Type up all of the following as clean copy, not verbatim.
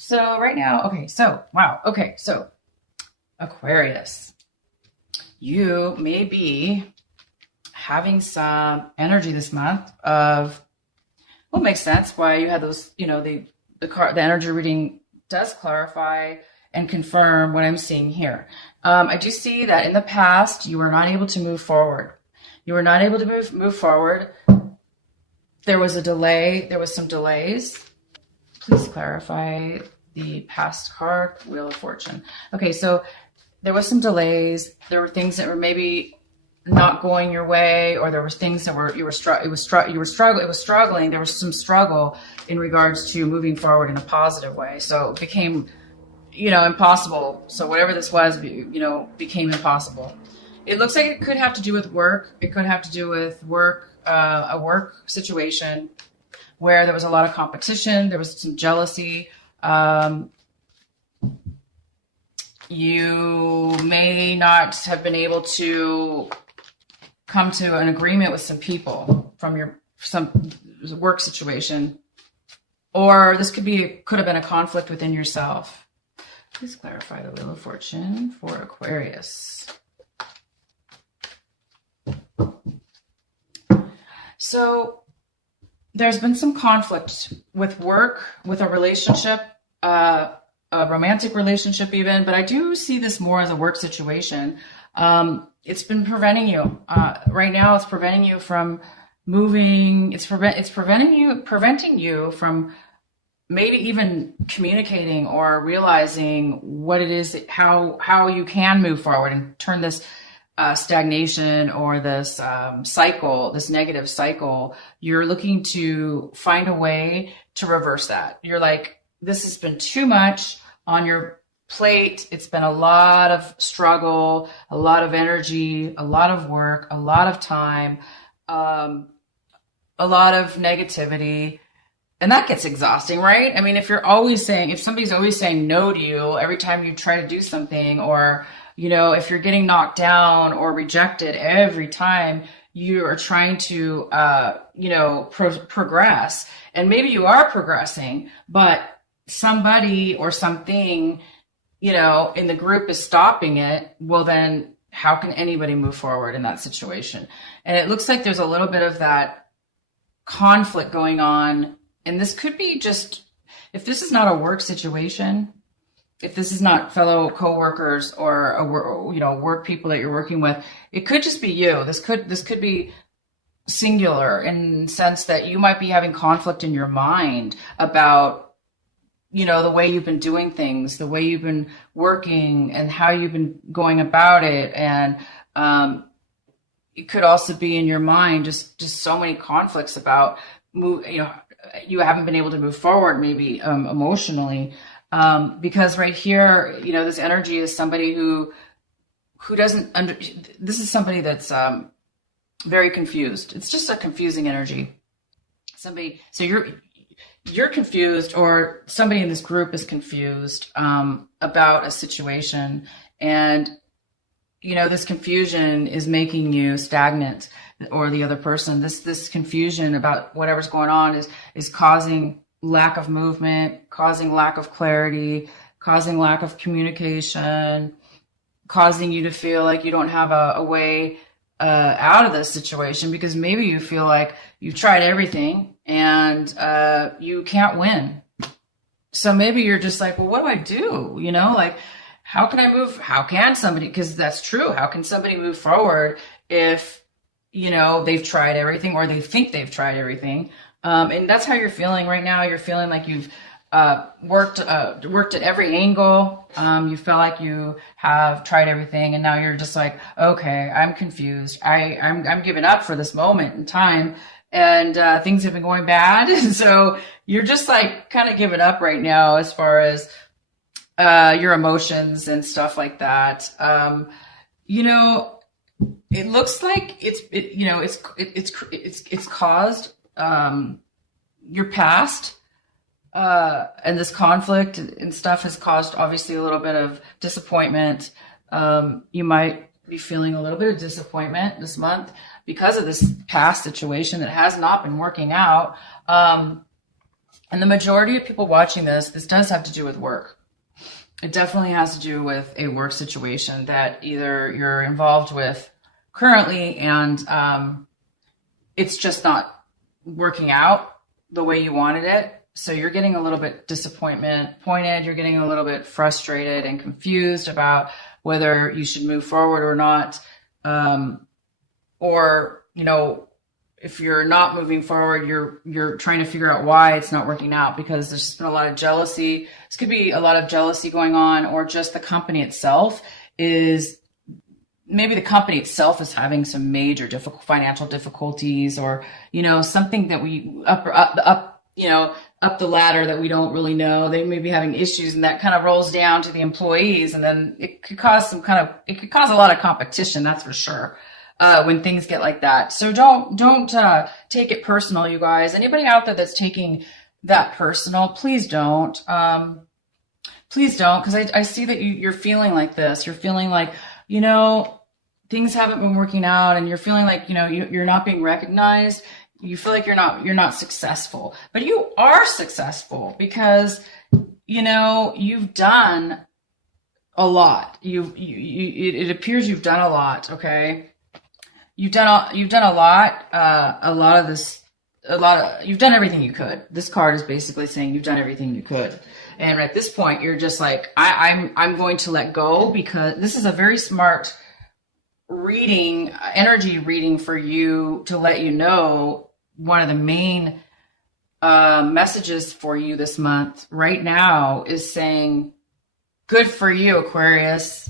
So right now, okay, so wow, okay, so Aquarius, you may be having some energy this month of what makes sense why you had those, the energy reading does clarify and confirm what I'm seeing here. I do see that in the past you were not able to move forward. You were not able to move forward. There was a delay. There was some delays. Please clarify the past card, Wheel of Fortune. Okay, so there was some delays. There were things that were maybe not going your way, or there was things that were struggling. There was some struggle in regards to moving forward in a positive way. So it became, impossible. So whatever this was, became impossible. It looks like it could have to do with work. It could have to do with work, a work situation where there was a lot of competition. There was some jealousy. You may not have been able to come to an agreement with some people from some work situation, or this could have been a conflict within yourself. Please clarify the Wheel of Fortune for Aquarius. So there's been some conflict with work, with a relationship, a romantic relationship even, but I do see this more as a work situation. It's been preventing you. Right now it's preventing you from moving. It's preventing you from maybe even communicating or realizing what it is, how you can move forward and turn this stagnation or this cycle, this negative cycle. You're looking to find a way to reverse that. You're like, this has been too much on your plate. It's been a lot of struggle, a lot of energy, a lot of work, a lot of time, a lot of negativity. And that gets exhausting, right? I mean, if somebody's always saying no to you every time you try to do something, or if you're getting knocked down or rejected every time you are trying to, progress, and maybe you are progressing, but somebody or something, in the group is stopping it, well, then how can anybody move forward in that situation? And it looks like there's a little bit of that conflict going on. And this could be just, if this is not a work situation, if this is not fellow coworkers or work people that you're working with, it could just be you. This could be singular in the sense that you might be having conflict in your mind about, the way you've been doing things, the way you've been working, and how you've been going about it. And it could also be in your mind just so many conflicts about you haven't been able to move forward, maybe emotionally. Because right here, this energy is somebody who doesn't this is somebody that's very confused. It's just a confusing energy. So you're confused, or somebody in this group is confused about a situation, and this confusion is making you stagnant, or the other person. This confusion about whatever's going on is causing lack of movement, causing lack of clarity, causing lack of communication, causing you to feel like you don't have a way out of this situation, because maybe you feel like you've tried everything and you can't win. So maybe you're just like, well, what do I do? How can I move? How can somebody, because that's true. How can somebody move forward if, they've tried everything, or they think they've tried everything? And that's how you're feeling right now. You're feeling like you've worked at every angle. You feel like you have tried everything, and now you're just like, okay, I'm confused. I'm giving up for this moment in time, and things have been going bad. And so you're just like kind of giving up right now as far as your emotions and stuff like that. It looks like it's caused your past, and this conflict and stuff has caused obviously a little bit of disappointment. You might be feeling a little bit of disappointment this month because of this past situation that has not been working out. And the majority of people watching this does have to do with work. It definitely has to do with a work situation that either you're involved with currently and it's just not working out the way you wanted it. So you're getting a little bit disappointed, you're getting a little bit frustrated and confused about whether you should move forward or not. Or, you know, if you're not moving forward, you're trying to figure out why it's not working out, because there's just been a lot of jealousy. This could be a lot of jealousy going on, or just the company itself is, maybe the company itself is having some major financial difficulties, or, you know, something that we up the ladder that we don't really know. They may be having issues, and that kind of rolls down to the employees, and then it could cause a lot of competition. That's for sure. When things get like that. So don't take it personal, you guys. Anybody out there that's taking that personal, please don't. Please don't, because I see that you're feeling like this. You're feeling like, you know, things haven't been working out, and you're feeling like, you know, you're not being recognized. You feel like you're not successful, but you are successful because, you know, you've done a lot. It appears you've done a lot. Okay. You've done a lot. You've done everything you could. This card is basically saying you've done everything you could. And at this point, you're just like, I'm going to let go, because this is a very smart reading, energy reading for you, to let you know one of the main messages for you this month right now is saying, good for you, Aquarius.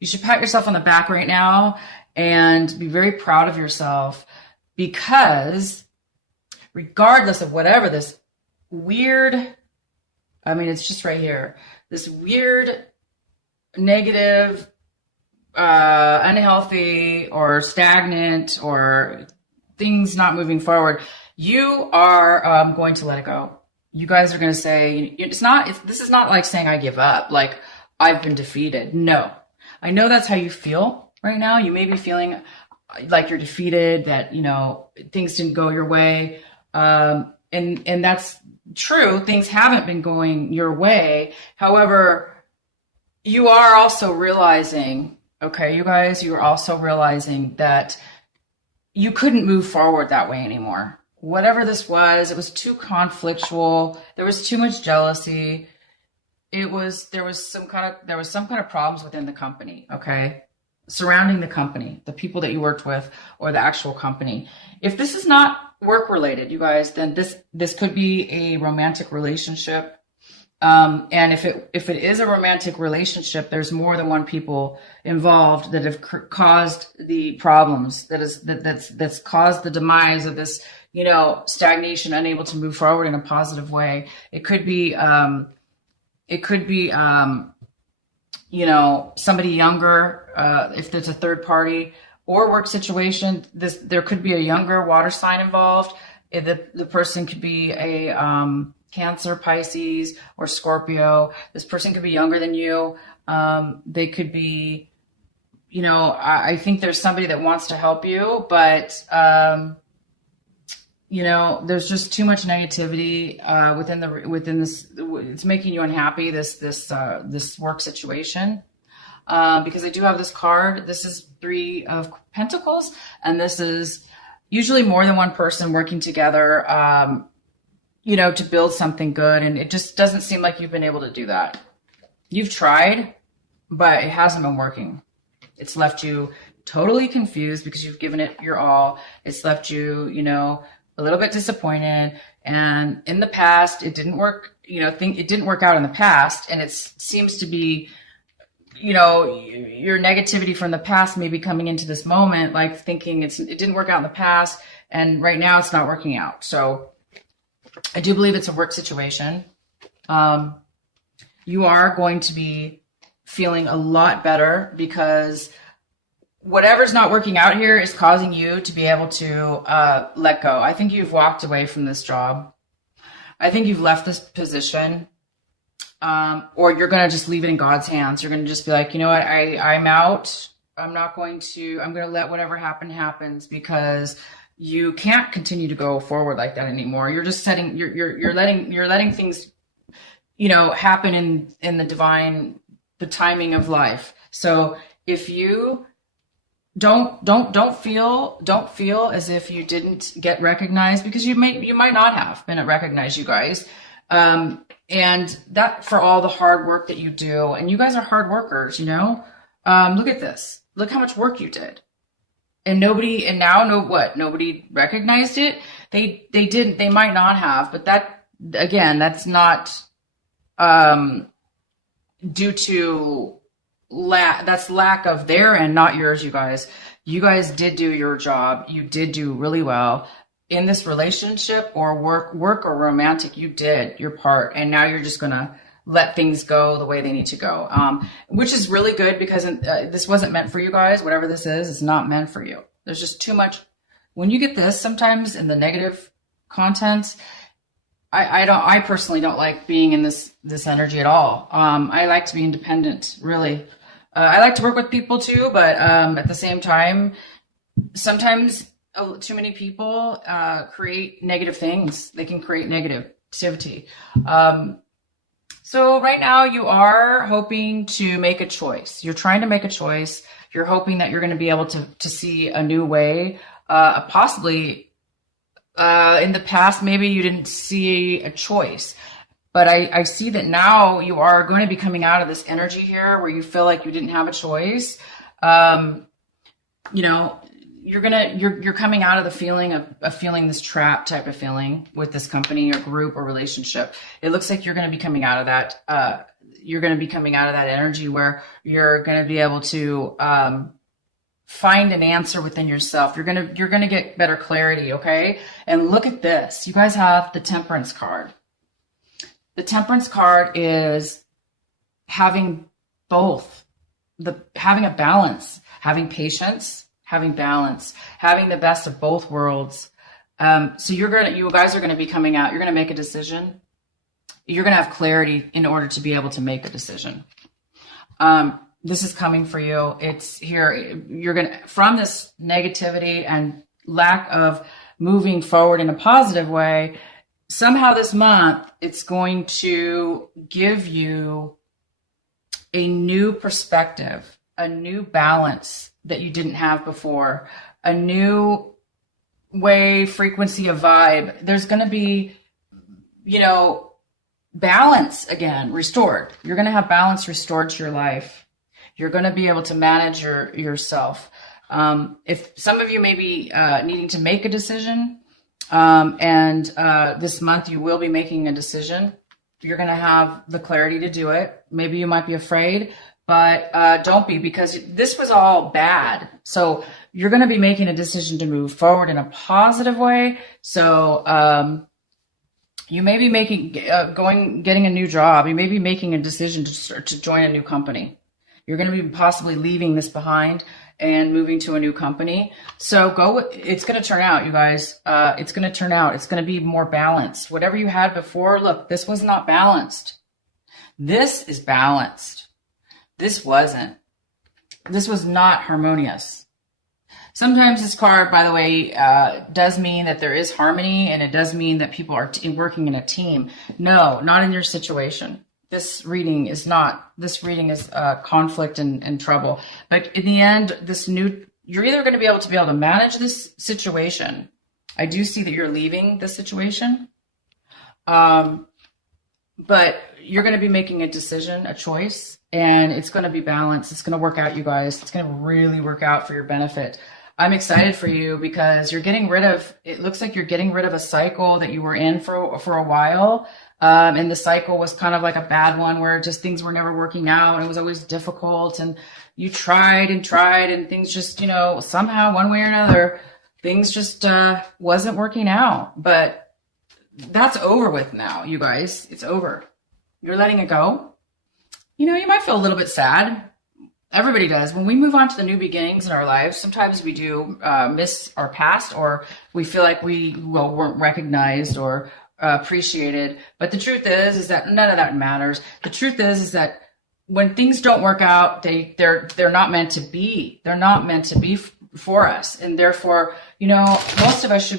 You should pat yourself on the back right now and be very proud of yourself, because regardless of whatever this weird, I mean, it's just right here, this weird, negative, unhealthy or stagnant or things not moving forward, you are going to let it go. You guys are going to say, this is not like saying I give up, like I've been defeated. No, I know that's how you feel. Right now, you may be feeling like you're defeated, that, you know, things didn't go your way. And that's true. Things haven't been going your way. However, you are also realizing, okay, you guys, you are also realizing that you couldn't move forward that way anymore. Whatever this was, it was too conflictual. There was too much jealousy. There was some kind of problems within the company. Okay. Surrounding the company, the people that you worked with, or the actual company. If this is not work related, you guys, then this could be a romantic relationship. And if it is a romantic relationship, there's more than one people involved that have caused the problems, that's caused the demise of this, you know, stagnation, unable to move forward in a positive way. It could be you know, somebody younger, if there's a third party or work situation, there could be a younger water sign involved. The person could be a Cancer, Pisces, or Scorpio. This person could be younger than you. They could be, you know, I think there's somebody that wants to help you, but you know, there's just too much negativity within this. It's making you unhappy, this work situation, because I do have this card. This is 3 of Pentacles, and this is usually more than one person working together, you know, to build something good. And it just doesn't seem like you've been able to do that. You've tried, but it hasn't been working. It's left you totally confused because you've given it your all. It's left you, you know, a little bit disappointed. And in the past, it didn't work, you know, it didn't work out in the past. And it seems to be, you know, your negativity from the past may be coming into this moment, like thinking it didn't work out in the past, and right now it's not working out. So I do believe it's a work situation. You are going to be feeling a lot better, because whatever's not working out here is causing you to be able to let go. I think you've walked away from this job. I think you've left this position, or you're going to just leave it in God's hands. You're going to just be like, you know what, I'm out. I'm going to let whatever happens, because you can't continue to go forward like that anymore. You're just setting, you're letting things, you know, happen in the timing of life. So if you don't feel as if you didn't get recognized, because you might not have been recognized, you guys. And that for all the hard work that you do, and you guys are hard workers, you know. Look at this. Look how much work you did. And nobody recognized it. They didn't, they might not have, but that, again, that's not due to lack of their end, not yours, you guys. You guys did do your job. You did do really well in this relationship or work or romantic. You did your part, and now you're just gonna let things go the way they need to go, which is really good, because this wasn't meant for you guys. Whatever this is, it's not meant for you. There's just too much. When you get this sometimes in the negative content, I personally don't like being in this energy at all. I like to be independent, really. I like to work with people too, but at the same time, sometimes too many people create negative things. They can create negativity. So right now you are hoping to make a choice. You're trying to make a choice. You're hoping that you're going to be able to see a new way, possibly in the past, maybe you didn't see a choice. But I see that now you are going to be coming out of this energy here where you feel like you didn't have a choice. You know, you're coming out of the feeling of feeling this trap type of feeling with this company or group or relationship. It looks like you're going to be coming out of that. You're going to be coming out of that energy where you're going to be able to find an answer within yourself. You're going to get better clarity. Okay. And look at this. You guys have the Temperance card. The Temperance card is having both, having a balance, having patience, having balance, having the best of both worlds. So you guys are going to be coming out. You're going to make a decision. You're going to have clarity in order to be able to make a decision. This is coming for you. It's here. You're going to, from this negativity and lack of moving forward in a positive way, somehow this month, it's going to give you a new perspective, a new balance that you didn't have before, a new way, frequency of vibe. There's going to be, you know, balance again, restored. You're going to have balance restored to your life. You're going to be able to manage yourself. If some of you may be needing to make a decision, and this month you will be making a decision. You're going to have the clarity to do it. Maybe you might be afraid, but don't be, because this was all bad. So you're going to be making a decision to move forward in a positive way. So you may be getting a new job. You may be making a decision to join a new company. You're going to be possibly leaving this behind and moving to a new company. So it's going to turn out, you guys. It's going to turn out. It's going to be more balanced. Whatever you had before, look, this was not balanced. This is balanced. This wasn't. This was not harmonious. Sometimes this card, by the way, does mean that there is harmony, and it does mean that people are working in a team. No, not in your situation. This reading is not. This reading is conflict and trouble. But in the end, you're either going to be able to manage this situation. I do see that you're leaving this situation. But you're going to be making a decision, a choice, and it's going to be balanced. It's going to work out, you guys. It's going to really work out for your benefit. I'm excited for you because you're getting rid of, it looks like you're getting rid of a cycle that you were in for a while. And the cycle was kind of like a bad one where just things were never working out. And it was always difficult. And you tried and things just, you know, somehow one way or another, things just wasn't working out. But that's over with now, you guys. It's over. You're letting it go. You know, you might feel a little bit sad. Everybody does. When we move on to the new beginnings in our lives, sometimes we do miss our past, or we feel like we weren't recognized or appreciated. But the truth is that none of that matters. The truth is that when things don't work out, they're not meant to be. They're not meant to be for us. And therefore, you know, most of us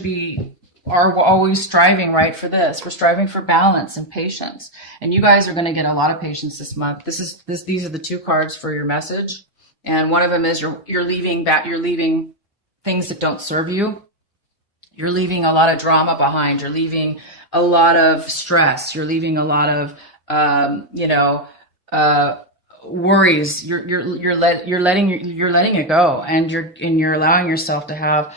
are always striving, right, for this. We're striving for balance and patience. And you guys are going to get a lot of patience this month. These are the 2 cards for your message. And one of them is you're leaving things that don't serve you. You're leaving a lot of drama behind. You're leaving a lot of stress. You're leaving a lot of, worries. You're letting it go, and you're allowing yourself to have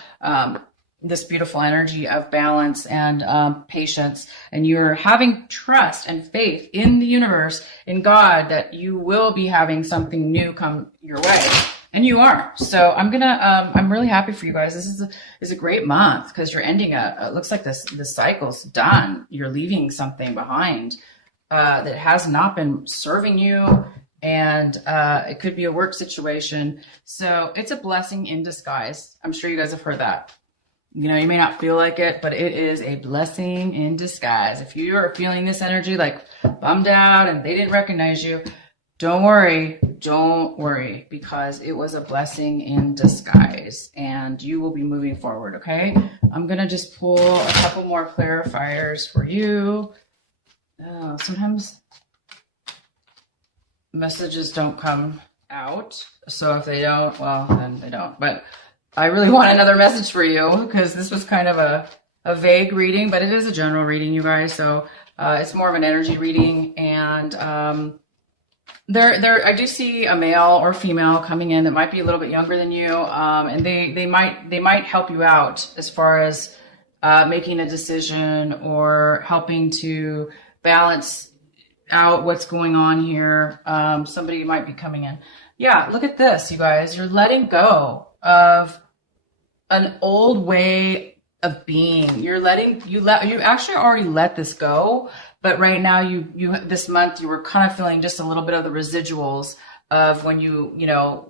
this beautiful energy of balance and patience, and you're having trust and faith in the universe, in God, that you will be having something new come your way, and you are. So I'm really happy for you guys. This is a great month, because you're ending it looks like the cycle's done. You're leaving something behind that has not been serving you. And it could be a work situation. So it's a blessing in disguise. I'm sure you guys have heard that. You know, you may not feel like it, but it is a blessing in disguise. If you are feeling this energy, like bummed out and they didn't recognize you, don't worry, because it was a blessing in disguise, and you will be moving forward, okay? I'm going to just pull a couple more clarifiers for you. Sometimes messages don't come out, so if they don't, well, then they don't. But I really want another message for you, because this was kind of a vague reading, but it is a general reading, you guys. So it's more of an energy reading, and I do see a male or female coming in that might be a little bit younger than you, and they might help you out as far as making a decision or helping to balance out what's going on here. Somebody might be coming in. Yeah, look at this, you guys. You're letting go of an old way of being. You actually already let this go, but right now you this month you were kind of feeling just a little bit of the residuals of when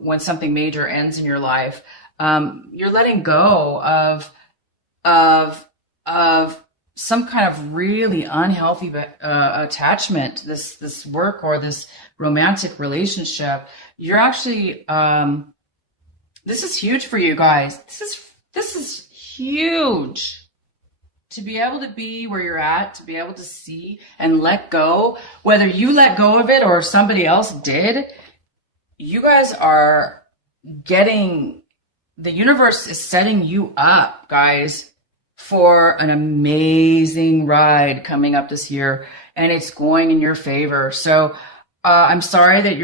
when something major ends in your life. You're letting go of some kind of really unhealthy attachment, this work or this romantic relationship. You're actually this is huge for you guys. This is huge. To be able to be where you're at, to be able to see and let go, whether you let go of it or somebody else did, you guys are the universe is setting you up, guys, for an amazing ride coming up this year, and it's going in your favor. So I'm sorry that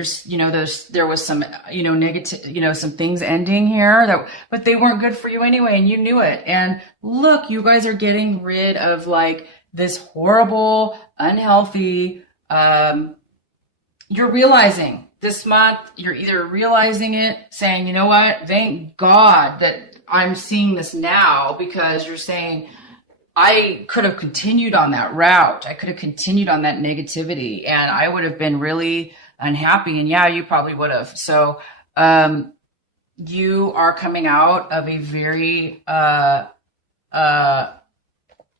there was some, negative, some things ending here but they weren't good for you anyway, and you knew it. And look, you guys are getting rid of like this horrible, unhealthy, you're realizing this month, you're either realizing it, saying, you know what, thank God that I'm seeing this now, because you're saying, I could have continued on that route. I could have continued on that negativity, and I would have been really unhappy. And yeah, you probably would have. So you are coming out of a very,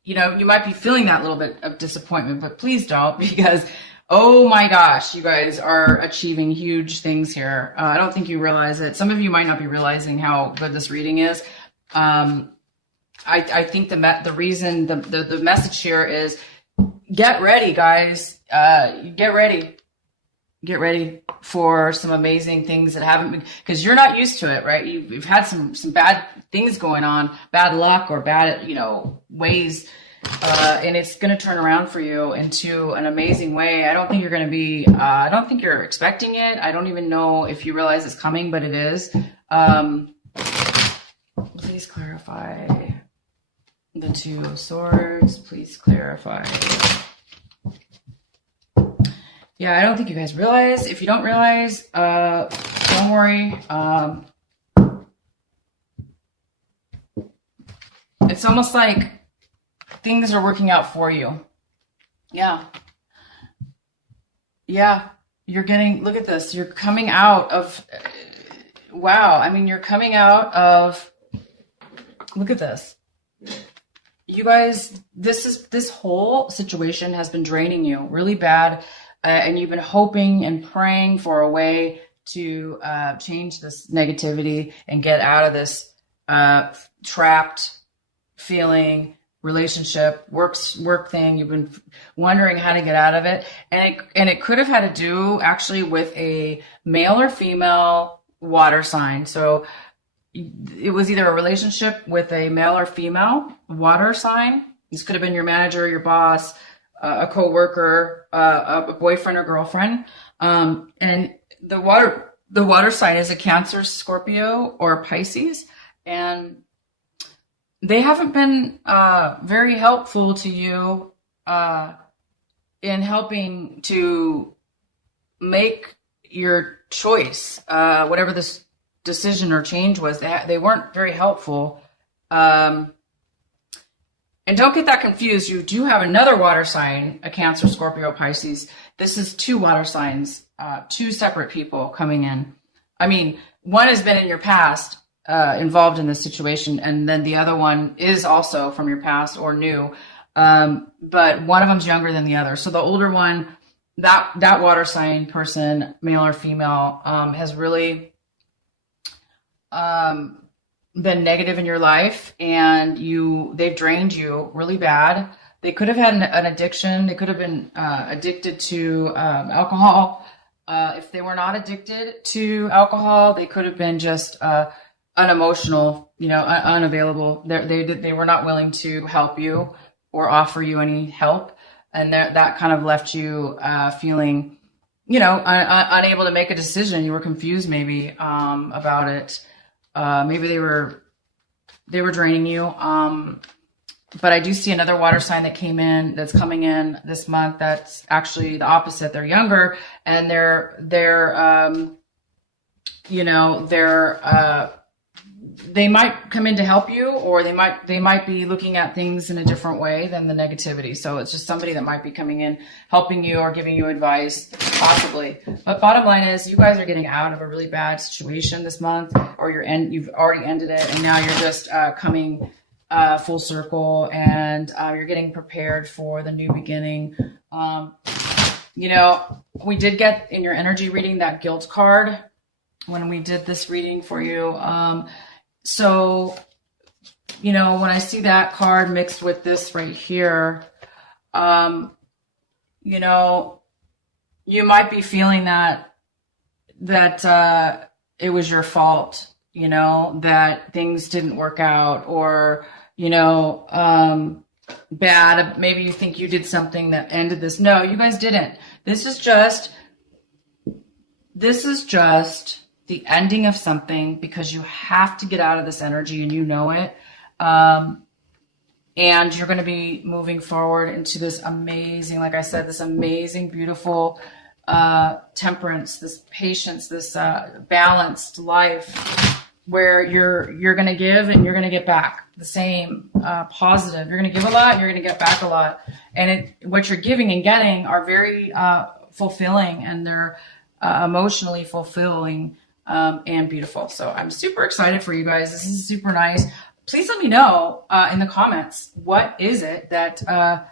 you might be feeling that little bit of disappointment, but please don't, because, oh my gosh, you guys are achieving huge things here. I don't think you realize it. Some of you might not be realizing how good this reading is. I think the reason the message here is get ready, guys. Get ready for some amazing things that haven't been, because you're not used to it, right? You've had some bad things going on, bad luck or bad, ways, and it's going to turn around for you into an amazing way. I don't think you're going to be, I don't think you're expecting it. I don't even know if you realize it's coming, but it is. Please clarify. The Two of Swords, please clarify. Yeah, I don't think you guys realize. If you don't realize, don't worry. It's almost like things are working out for you. Yeah. Yeah, you're getting, look at this. You're coming out of, wow. I mean, you're coming out of, look at this. You guys, this whole situation has been draining you really bad, and you've been hoping and praying for a way to change this negativity and get out of this trapped feeling, relationship, work thing. You've been wondering how to get out of it. And it could have had to do actually with a male or female water sign. So it was either a relationship with a male or female water sign. This could have been your manager, your boss, a coworker, a boyfriend or girlfriend. And the water sign is a Cancer, Scorpio, or Pisces. And they haven't been very helpful to you in helping to make your choice, whatever this decision or change was. They weren't very helpful. And don't get that confused. You do have another water sign, a Cancer, Scorpio, Pisces. This is two water signs, two separate people coming in. I mean, one has been in your past, involved in this situation, and then the other one is also from your past or new, but one of them's younger than the other. So the older one, that water sign person, male or female, has really been negative in your life, and they've drained you really bad. They could have had an addiction. They could have been addicted to alcohol. If they were not addicted to alcohol, they could have been just unemotional, unavailable. They were not willing to help you or offer you any help. And that kind of left you feeling, unable to make a decision. You were confused maybe about it. Maybe they were draining you. But I do see another water sign that's coming in this month. That's actually the opposite. They're younger, and they might come in to help you, or they might be looking at things in a different way than the negativity. So it's just somebody that might be coming in, helping you or giving you advice, possibly. But bottom line is, you guys are getting out of a really bad situation this month, or you've already ended it, and now you're just coming full circle, and you're getting prepared for the new beginning. We did get in your energy reading that guilt card when we did this reading for you. So, when I see that card mixed with this right here, you might be feeling that it was your fault, that things didn't work out, or, bad. Maybe you think you did something that ended this. No, you guys didn't. This is just the ending of something, because you have to get out of this energy, and you know it. And you're going to be moving forward into this amazing, like I said, this amazing, beautiful temperance, this patience, this balanced life, where you're going to give and you're going to get back the same, positive. You're going to give a lot, you're going to get back a lot. And what you're giving and getting are very fulfilling, and they're emotionally fulfilling and beautiful. So I'm super excited for you guys. This is super nice. Please let me know in the comments, what is it that you're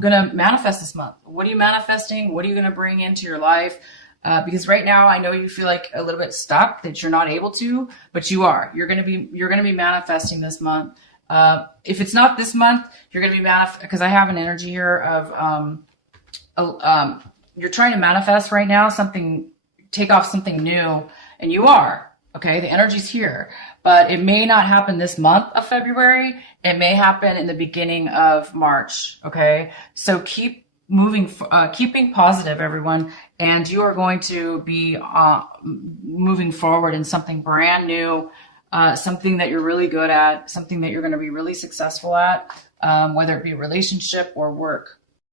going to manifest this month? What are you manifesting? What are you going to bring into your life? Because right now, I know you feel like a little bit stuck, that you're not able to, but you are. You're going to be manifesting this month. If it's not this month, you're going to be because I have an energy here of you're trying to manifest right now take off something new, and you are. Okay, the energy's here, but it may not happen this month of February. It may happen in the beginning of March. Okay, so keep keeping positive, everyone, and you are going to be moving forward in something brand new, something that you're really good at, something that you're going to be really successful at, whether it be a relationship or work.